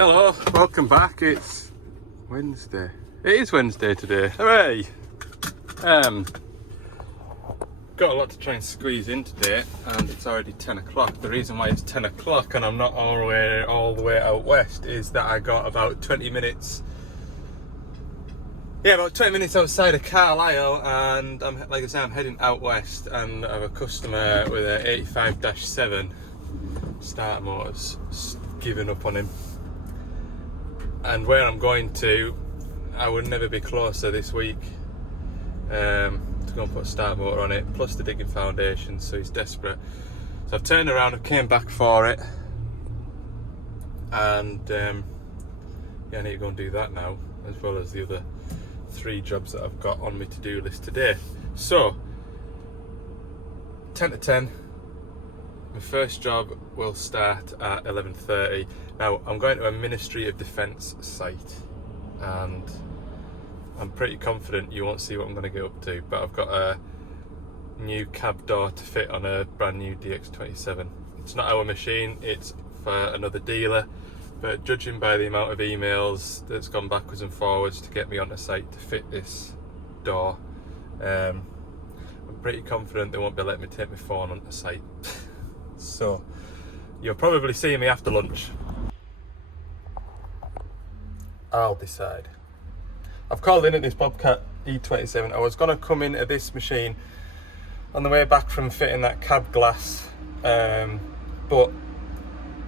Hello, welcome back. It's Wednesday. It is Wednesday today. Hooray! Got a lot to try and squeeze in today, and it's already 10 o'clock. The reason why it's 10 o'clock and I'm not all the way out west is that I got about 20 minutes. Yeah, about 20 minutes outside of Carlisle, and like I say, I'm heading out west, and I have a customer with an 85-7 starter motors, giving up on him. And where I'm going to, I would never be closer this week to go and put a start motor on it, plus the digging foundation, so he's desperate. So I've turned around, I've came back for it, and yeah, I need to go and do that now, as well as the other 3 jobs that I've got on my to-do list today. So 10 to 10, my first job will start at 11:30. Now I'm going to a Ministry of Defence site, and I'm pretty confident you won't see what I'm going to get up to, but I've got a new cab door to fit on a brand new DX27. It's not our machine, it's for another dealer, but judging by the amount of emails that's gone backwards and forwards to get me on the site to fit this door, I'm pretty confident they won't be letting me take my phone on the site. So you'll probably see me after lunch. I'll decide. I've called in at this Bobcat E27. I was going to come in at this machine on the way back from fitting that cab glass, but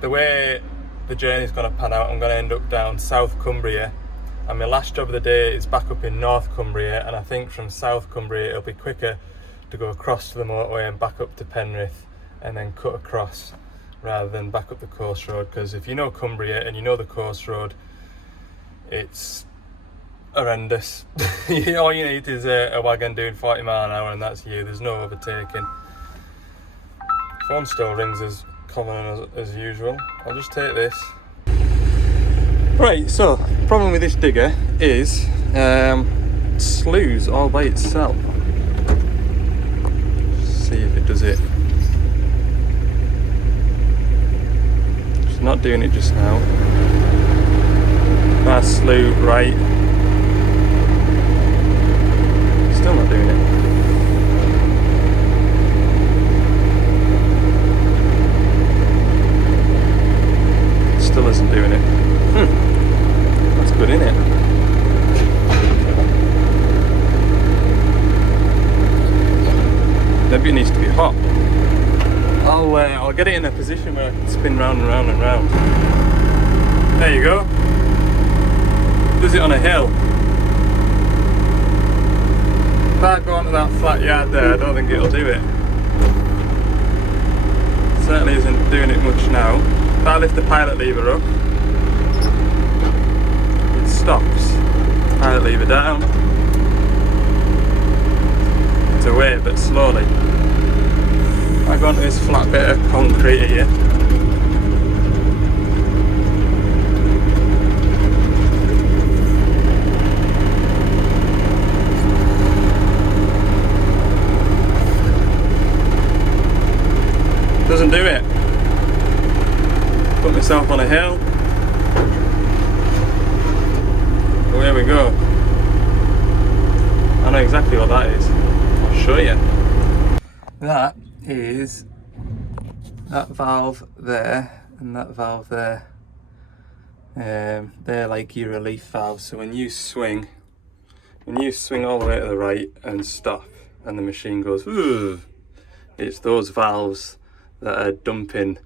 the way the journey's going to pan out, I'm going to end up down South Cumbria, and my last job of the day is back up in North Cumbria, and I think from South Cumbria it'll be quicker to go across to the motorway and back up to Penrith and then cut across rather than back up the coast road, because if you know Cumbria and you know the coast road, it's horrendous. All you need is a wagon doing 40 mile an hour and that's you. There's no overtaking. Phone still rings as common as usual. I'll just take this. Right, so the problem with this digger is Slew's all by itself. See if it does it. It's not doing it just now. That's Slew, right. Still not doing it. Still isn't doing it. That's good, isn't it? Maybe it needs to be hot. I'll get it in a position where I can spin round and round and round. There you go. Does it on a hill. If I go onto that flat yard there, I don't think it'll do it. Certainly isn't doing it much now. If I lift the pilot lever up, it stops. Pilot lever down. It's away, but slowly. If I go onto this flat bit of concrete here, doesn't do it. Put myself on a hill. Away we go. I know exactly what that is. I'll show you. That is that valve there and that valve there. They're like your relief valves. So when you swing all the way to the right and stop, and the machine goes, ooh, it's those valves that are dumping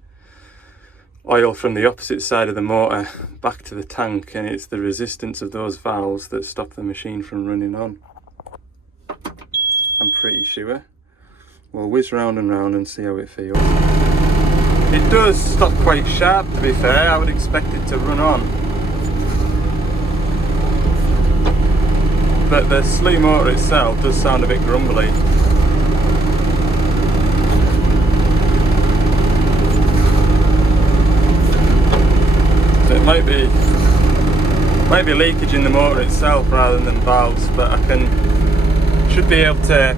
oil from the opposite side of the motor back to the tank, and it's the resistance of those valves that stop the machine from running on. I'm pretty sure. We'll whiz round and round and see how it feels. It does stop quite sharp, to be fair. I would expect it to run on. But the Slew motor itself does sound a bit grumbly. So it might be leakage in the motor itself rather than valves, but I should be able to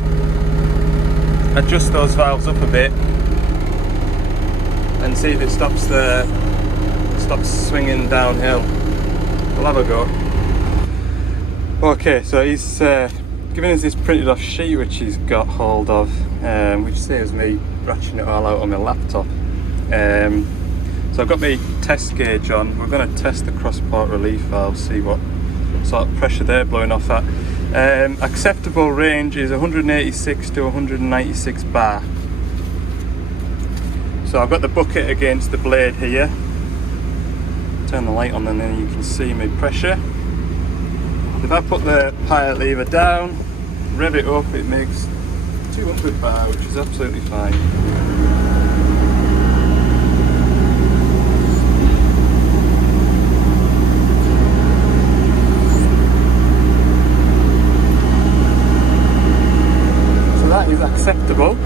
adjust those valves up a bit and see if it stops the stops swinging downhill. We'll have a go. Okay, so he's given us this printed off sheet which he's got hold of, which saves me ratcheting it all out on my laptop. So I've got my test gauge on. We're going to test the cross-port relief valve, see what sort of pressure they're blowing off at. Acceptable range is 186 to 196 bar. So I've got the bucket against the blade here. Turn the light on and then you can see my pressure. If I put the pilot lever down, rev it up, it makes 200 bar, which is absolutely fine. So that is acceptable.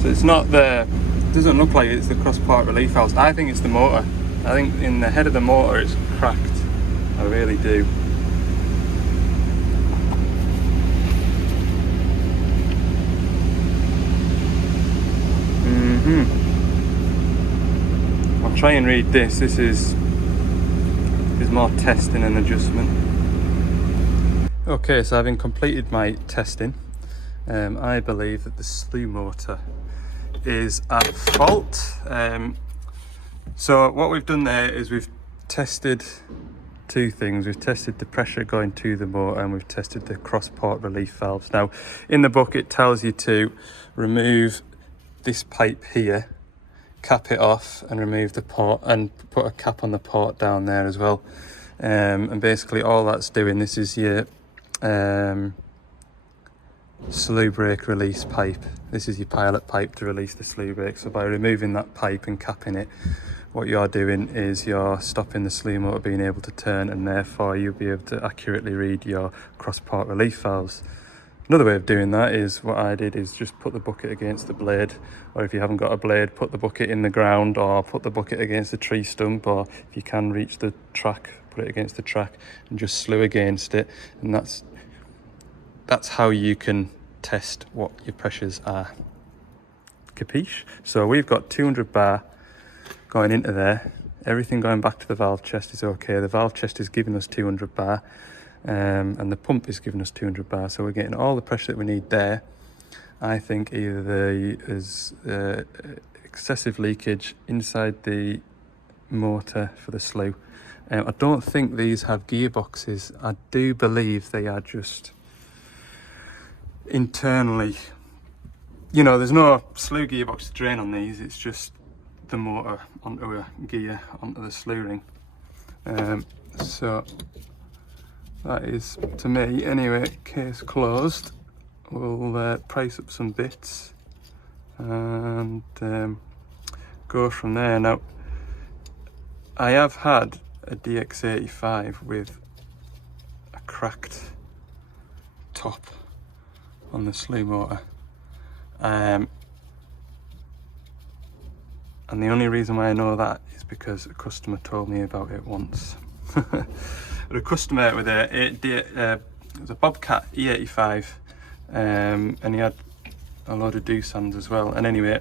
So it's not the, it doesn't look like it's the cross-port relief valves. I think it's the motor. I think in the head of the motor it's cracked. I really do. I'll try and read this. This is more testing and adjustment. Okay, so having completed my testing, I believe that the Slew motor is at fault. So what we've done there is we've tested two things. We've tested the pressure going to the motor and we've tested the cross-port relief valves. Now in the book it tells you to remove this pipe here, cap it off and remove the port and put a cap on the port down there as well. And basically all that's doing, this is your slew brake release pipe. This is your pilot pipe to release the slew brake. So by removing that pipe and capping it, what you're doing is you're stopping the slew motor being able to turn, and therefore you'll be able to accurately read your cross-port relief valves. Another way of doing that is what I did is just put the bucket against the blade, or if you haven't got a blade, put the bucket in the ground or put the bucket against a tree stump, or if you can reach the track, put it against the track and just slew against it. And that's how you can test what your pressures are. Capiche? So we've got 200 bar going into there. Everything going back to the valve chest is okay. The valve chest is giving us 200 bar, and the pump is giving us 200 bar. So we're getting all the pressure that we need there. I think either there's excessive leakage inside the motor for the Slew. I don't think these have gearboxes. I do believe they are just internally, you know, there's no Slew gearbox to drain on these. It's just the motor onto a gear onto the Slew ring. So that is, to me anyway, case closed. We'll price up some bits and go from there. Now I have had a DX85 with a cracked top on the Slew motor, and the only reason why I know that is because a customer told me about it once. A customer with it was a Bobcat E85, and he had a load of Doosands as well. And anyway,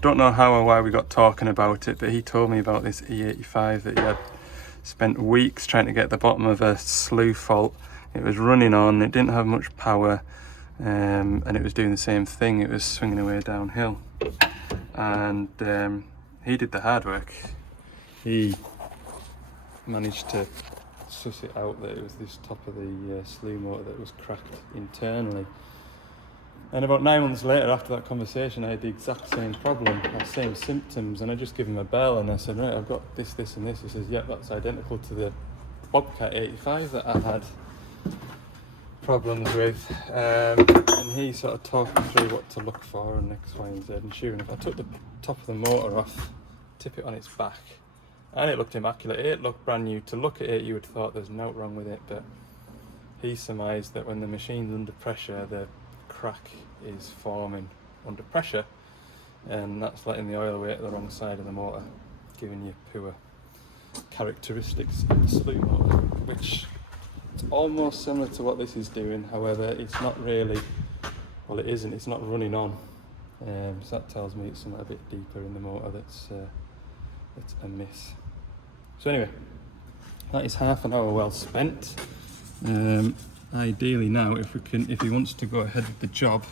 don't know how or why we got talking about it, but he told me about this E85 that he had spent weeks trying to get to the bottom of a Slew fault. It was running on, it didn't have much power, and it was doing the same thing. It was swinging away downhill, and he did the hard work. He managed to suss it out that it was this top of the Slew motor that was cracked internally. And about 9 months later, after that conversation, I had the exact same problem, the same symptoms, and I just gave him a bell and I said, right, I've got this, this and this. He says, yep, that's identical to the Bobcat 85 that I had problems with. And he sort of talked me through what to look for and X, Y and Z. And sure enough, I took the top of the motor off, tip it on its back, and it looked immaculate. It looked brand new. To look at it, you would have thought there's nothing wrong with it, but he surmised that when the machine's under pressure, the crack is forming under pressure, and that's letting the oil away to the wrong side of the motor, giving you poor characteristics of the Slew motor, which is almost similar to what this is doing. However, it's not really, well, it isn't, it's not running on. So that tells me it's something a bit deeper in the motor that's amiss. So anyway, that is half an hour well spent. Ideally now, if he wants to go ahead with the job,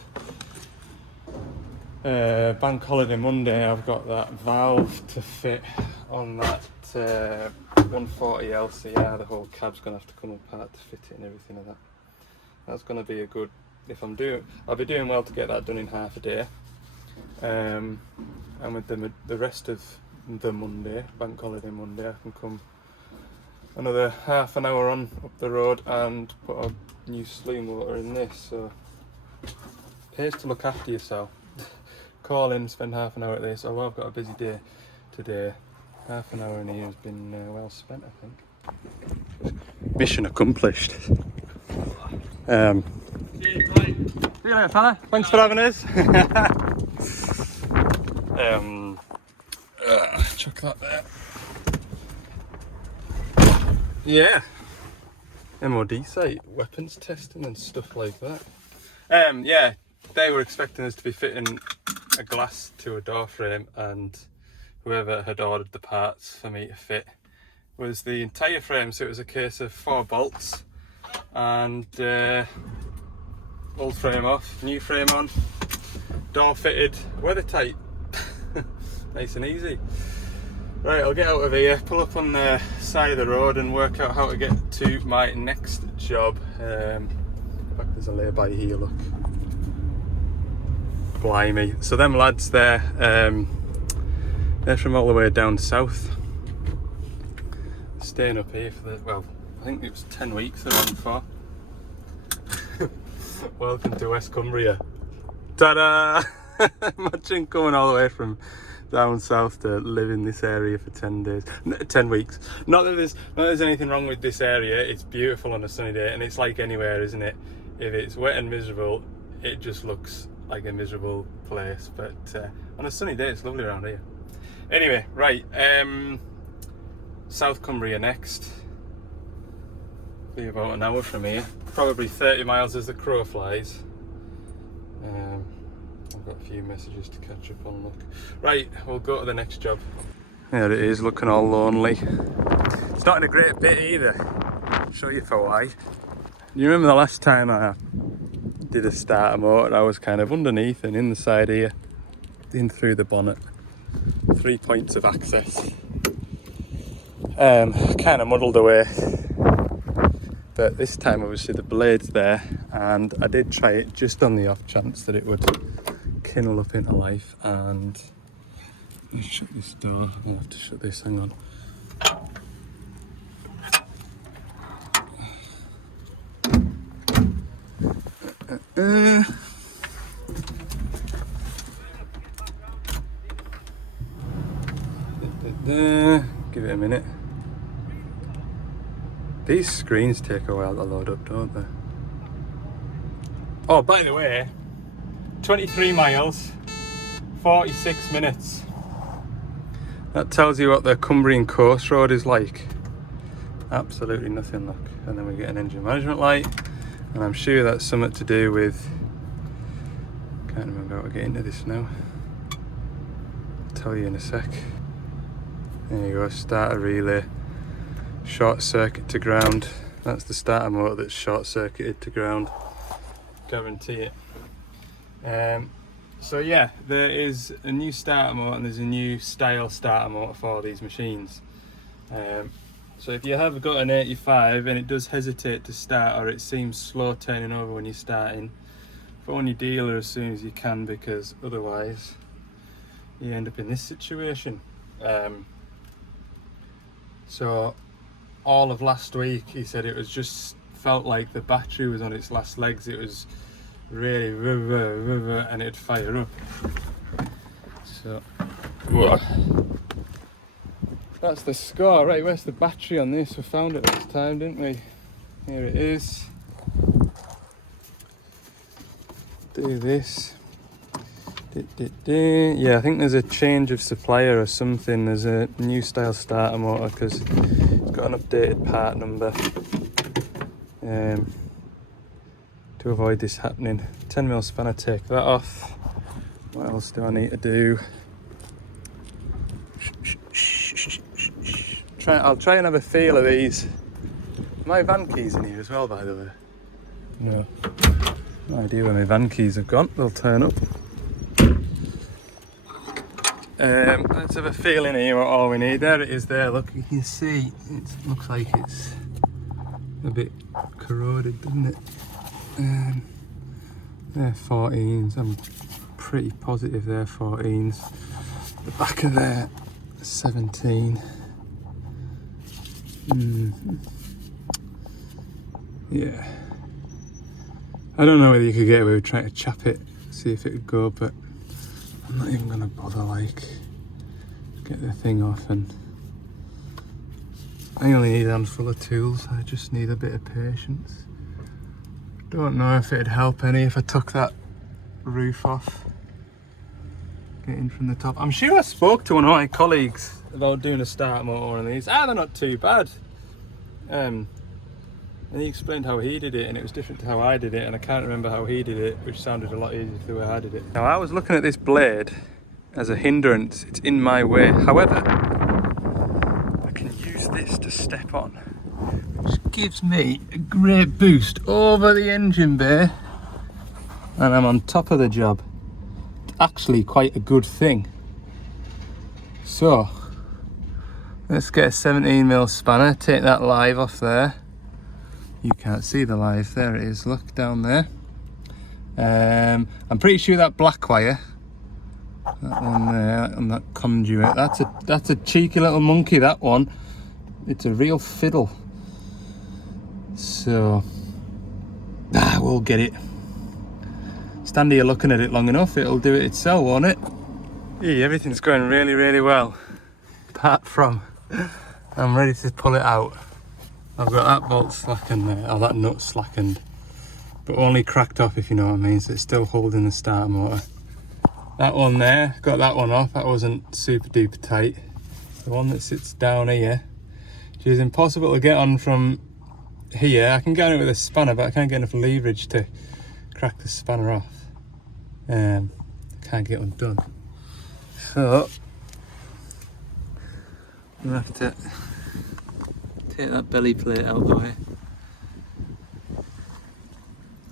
Bank Holiday Monday, I've got that valve to fit on that 140 LCR. The whole cab's gonna have to come apart to fit it and everything like that. That's gonna be a good. I'll be doing well to get that done in half a day. And with the rest of the Monday, Bank Holiday Monday, I can come another half an hour on up the road and put a new Slew motor in this. So pays to look after yourself. Call in, spend half an hour at this. Although I've got a busy day today, half an hour in here has been well spent, I think. Mission accomplished. See you later, fella. Thanks for having us. Chuck that there. Yeah. MOD site, weapons testing and stuff like that. Yeah, they were expecting us to be fitting a glass to a door frame, and whoever had ordered the parts for me to fit was the entire frame, so it was a case of 4 bolts and old frame off, new frame on, door fitted, weather tight. Nice and easy. Right, I'll get out of here, pull up on the side of the road and work out how to get to my next job. In fact, there's a lay-by here, look. Blimey. So them lads there, they're from all the way down south. Staying up here for well, I think it was 10 weeks they're on for. Welcome to West Cumbria. Ta-da! Imagine coming all the way from down south to live in this area for 10 days, 10 weeks. Not that there's anything wrong with this area. It's beautiful on a sunny day, and it's like anywhere, isn't it? If it's wet and miserable, it just looks like a miserable place. But on a sunny day, it's lovely around here. Anyway, right, South Cumbria next. Be about an hour from here. Probably 30 miles as the crow flies. I've got a few messages to catch up on, look. Right, we'll go to the next job. There it is, looking all lonely. It's not in a great bit either. I'll show you for why. You remember the last time I did a starter motor, I was kind of underneath and in the side here, in through the bonnet. 3 points of access. Kind of muddled away. But this time obviously the blade's there, and I did try it just on the off chance that it would kindle up into life. And let me shut this door. I'll have to shut this, hang on. Give it a minute. These screens take a while to load up, don't they? Oh, by the way, 23 miles, 46 minutes. That tells you what the Cumbrian coast road is like. Absolutely nothing, look. And then we get an engine management light, and I'm sure that's something to do with, can't remember how to get into this now. I'll tell you in a sec. There you go, starter relay. Short circuit to ground. That's the starter motor that's short circuited to ground. Guarantee it. So yeah, there is a new starter motor and there's a new style starter motor for these machines. So if you have got an 85 and it does hesitate to start, or it seems slow turning over when you're starting, phone your dealer as soon as you can, because otherwise you end up in this situation. So all of last week he said it was just felt like the battery was on its last legs. It was really and it'd fire up. So whoa. That's the score. Right, where's the battery on this? We found it last time, didn't we? Here it is. Do this. Yeah, I think there's a change of supplier or something. There's a new style starter motor because it's got an updated part number. To avoid this happening, 10mm spanner, take that off. What else do I need to do? I'll try and have a feel of these. My van keys in here as well, by the way. No idea where my van keys have gone. They'll turn up. Let's have a feel in here what all we need. There it is there, look, you can see it looks like it's a bit corroded, doesn't it? They're 14s, I'm pretty positive they're 14s. The back of there, 17. Yeah. I don't know whether you could get away with trying to chap it, see if it would go, but I'm not even going to bother, like, get the thing off. And I only need a handful of tools, I just need a bit of patience. Don't know if it'd help any if I took that roof off, getting from the top. I'm sure I spoke to one of my colleagues about doing a start motor on these. They're not too bad. And he explained how he did it, and it was different to how I did it, and I can't remember how he did it, which sounded a lot easier to the way I did it. Now, I was looking at this blade as a hindrance. It's in my way. However, I can use this to step on, which gives me a great boost over the engine bay, and I'm on top of the job. It's actually quite a good thing. So, let's get a 17mm spanner, take that live off there. You can't see the live, there it is, look down there. I'm pretty sure that black wire, that one there, and that conduit, that's a cheeky little monkey, that one. It's a real fiddle. So, we'll get it. Stand here looking at it long enough, it'll do it itself, won't it? Yeah, everything's going really, really well. Apart from, I'm ready to pull it out. I've got that bolt slackened there, or that nut slackened, but only cracked off, if you know what I mean, so it's still holding the starter motor. That one there, got that one off, that wasn't super duper tight. The one that sits down here, which is impossible to get on from here. I can get on it with a spanner, but I can't get enough leverage to crack the spanner off. Can't get undone. So, I'm gonna have to take that belly plate out of the way.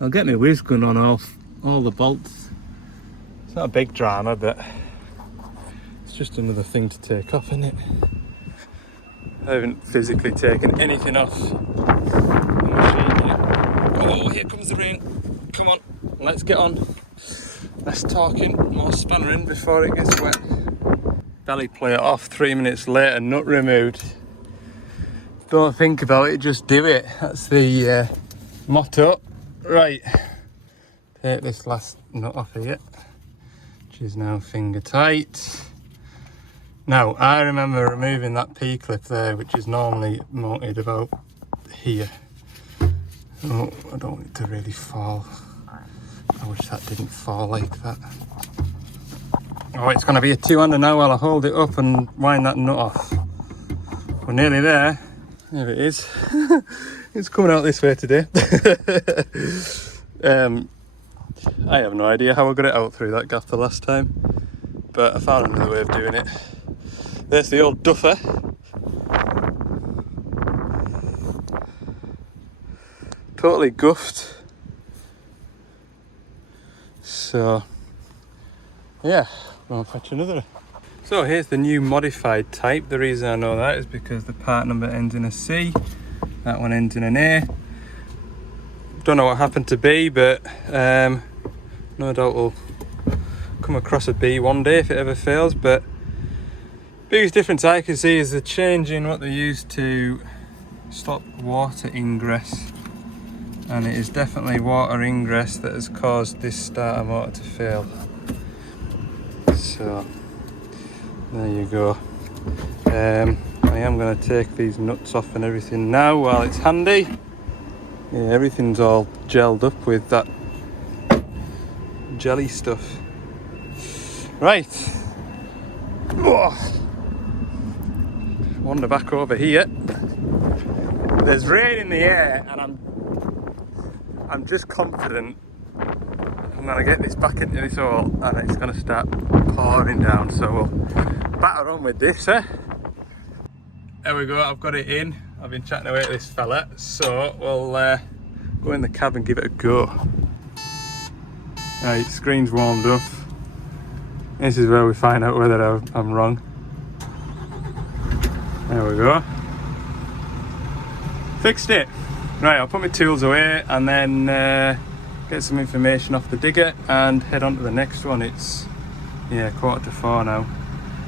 I'll get my whiz gun on all the bolts. It's not a big drama, but it's just another thing to take off, isn't it? I haven't physically taken anything off the machine yet. Oh, here comes the rain. Come on, let's get on. Less talking, more spannering before it gets wet. Belly plate off, 3 minutes later, nut removed. Don't think about it, just do it. That's the motto. Right, take this last nut off here, which is now finger tight. Now, I remember removing that P-clip there, which is normally mounted about here. Oh, I don't want it to really fall. I wish that didn't fall like that. Oh, it's going to be a two-hander now while I hold it up and wind that nut off. We're nearly there. There it is. It's coming out this way today. I have no idea how I got it out through that gap the last time, but I found another way of doing it. There's the old duffer. Totally guffed. So, yeah, I'll fetch another. So here's the new modified type. The reason I know that is because the part number ends in a C, that one ends in an A. Don't know what happened to B, but no doubt we'll come across a B one day if it ever fails. But biggest difference I can see is the change in what they use to stop water ingress, and it is definitely water ingress that has caused this starter motor to fail. So there you go. I am going to take these nuts off and everything now while it's handy. Yeah, everything's all gelled up with that jelly stuff. Right. Wander back over here. There's rain in the air, and I'm just confident I'm I'm gonna get this back into this hole and it's gonna start pouring down, so we'll batter on with this, eh? There we go, I've got it in. I've been chatting away to this fella, so we'll go in the cab and give it a go. Right, screen's warmed up. This is where we find out whether I'm wrong. There we go. Fixed it. Right, I'll put my tools away and then get some information off the digger and head on to the next one. It's, yeah, 3:45 now.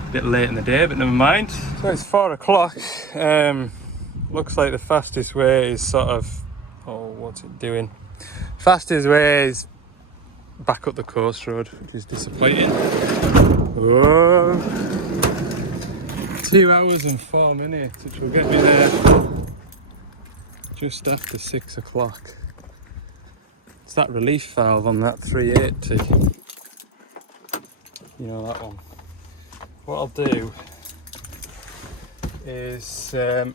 A bit late in the day, but never mind. So it's 4 o'clock. Looks like the fastest way is sort of, oh, what's it doing? Fastest way is back up the coast road, which is disappointing. Whoa. 2 hours and 4 minutes, which will get me there just after 6 o'clock. It's that relief valve on that 380. You know that one. What I'll do is, that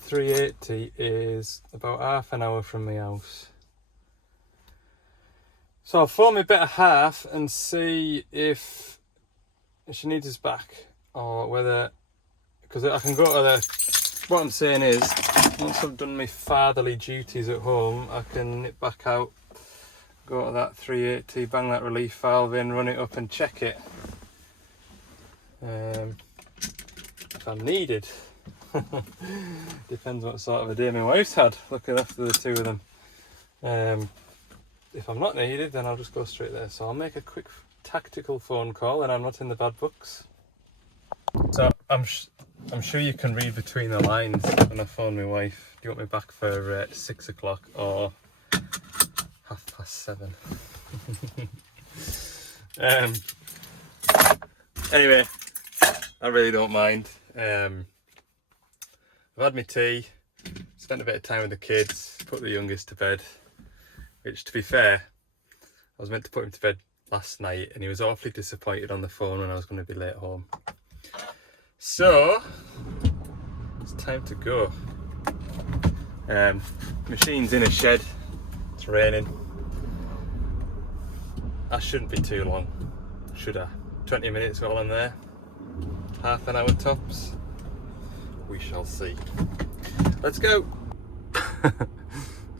380 is about half an hour from my house. So I'll phone my better half and see if she needs us back, or whether, because I can go to the, what I'm saying is, once I've done my fatherly duties at home, I can nip back out, go to that 380, bang that relief valve in, run it up and check it. If I'm needed. Depends what sort of a day my wife's had, looking after the two of them. If I'm not needed, then I'll just go straight there. So I'll make a quick tactical phone call and I'm not in the bad books. So I'm sure you can read between the lines when I phone my wife. Do you want me back for 6 o'clock or 7:30? Anyway, I really don't mind. I've had my tea, spent a bit of time with the kids, put the youngest to bed, which, to be fair, I was meant to put him to bed last night and he was awfully disappointed on the phone when I was going to be late home. So it's time to go. Machine's in a shed, it's raining. I shouldn't be too long, should I? 20 minutes while I'm there, half an hour tops. We shall see. Let's go.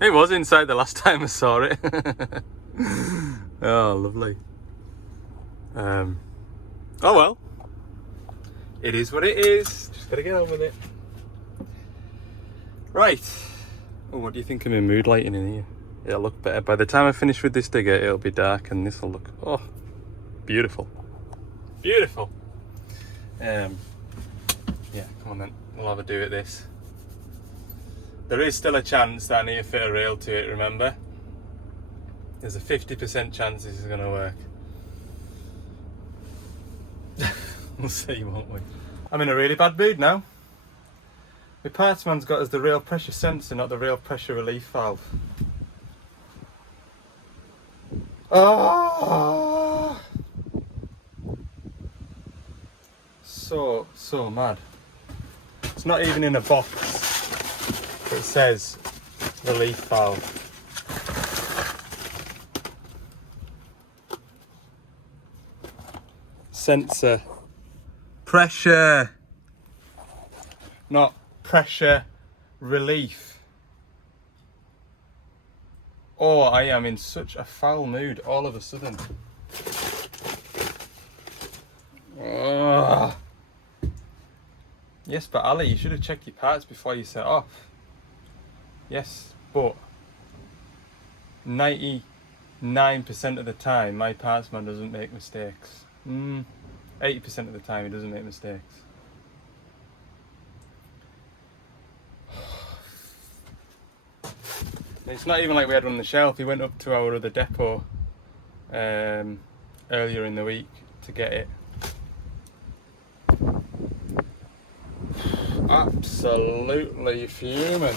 It was inside the last time I saw it. Oh, lovely. Oh well. It is what it is. Just gotta get on with it. Right. Oh, what do you think of my mood lighting in here? It'll look better. By the time I finish with this digger, it'll be dark and this will look, oh, beautiful. Beautiful. Yeah, come on then. We'll have a do at this. There is still a chance that I need to fit a rail to it, remember? There's a 50% chance this is going to work. We'll see, won't we? I'm in a really bad mood now. My parts man's got us the rail pressure sensor, not the rail pressure relief valve. Oh! So mad. It's not even in a box. It says relief valve. Sensor. Pressure. Not pressure relief. Oh, I am in such a foul mood all of a sudden. Ugh. Yes, but Ali, you should have checked your parts before you set off. Yes, but 99% of the time, my parts man doesn't make mistakes. 80% of the time, he doesn't make mistakes. It's not even like we had one on the shelf. He went up to our other depot earlier in the week to get it. Absolutely fuming.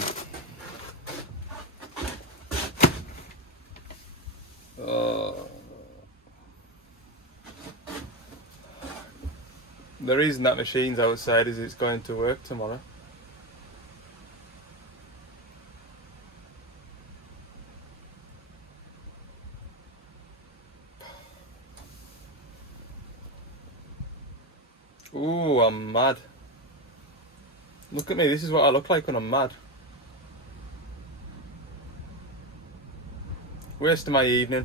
Oh. The reason that machine's outside is it's going to work tomorrow. Ooh, I'm mad. Look at me, this is what I look like when I'm mad. Wasting my evening.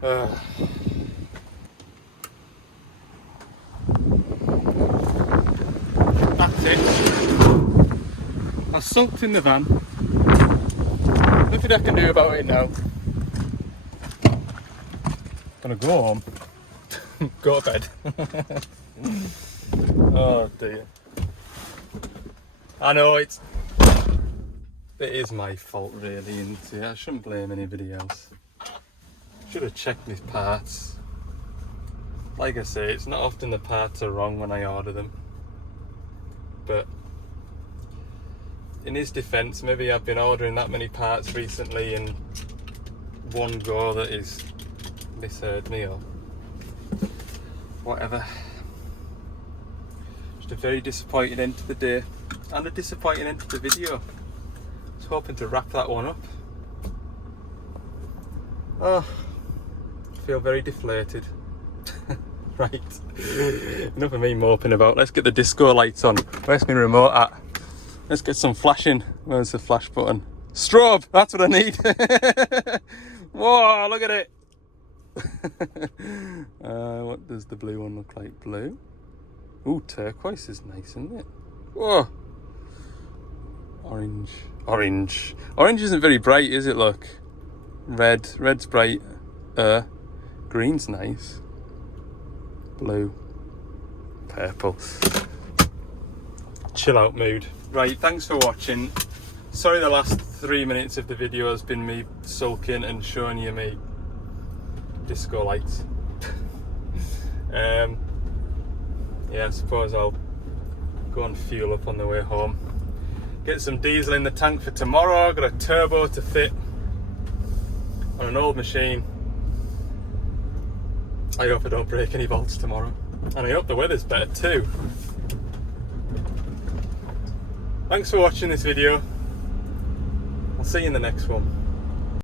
That's it. I've sulked in the van. Nothing I can do about it now. Gonna go home. Go to bed. Oh dear. I know it is my fault really, isn't it? I shouldn't blame anybody else. Should have checked these parts. Like I say, it's not often the parts are wrong when I order them. But in his defence, maybe I've been ordering that many parts recently in one go that he's misheard me or whatever. Just a very disappointing end to the day and a disappointing end to the video. I was hoping to wrap that one up. Oh, I feel very deflated. Right, enough of me moping about. Let's get the disco lights on. Where's my remote at? Let's get some flashing. Where's the flash button? Strobe, that's what I need. Whoa, look at it. What does the blue one look like? Blue? Ooh, turquoise is nice, isn't it? Whoa. Orange. Orange. Orange isn't very bright, is it? Look. Red. Red's bright. Green's nice. Blue. Purple. Chill out mood. Right, thanks for watching. Sorry the last 3 minutes of the video has been me sulking and showing you me disco lights. Yeah, I suppose I'll go and fuel up on the way home. Get some diesel in the tank for tomorrow. Got a turbo to fit on an old machine. I hope I don't break any bolts tomorrow. And I hope the weather's better too. Thanks for watching this video. I'll see you in the next one.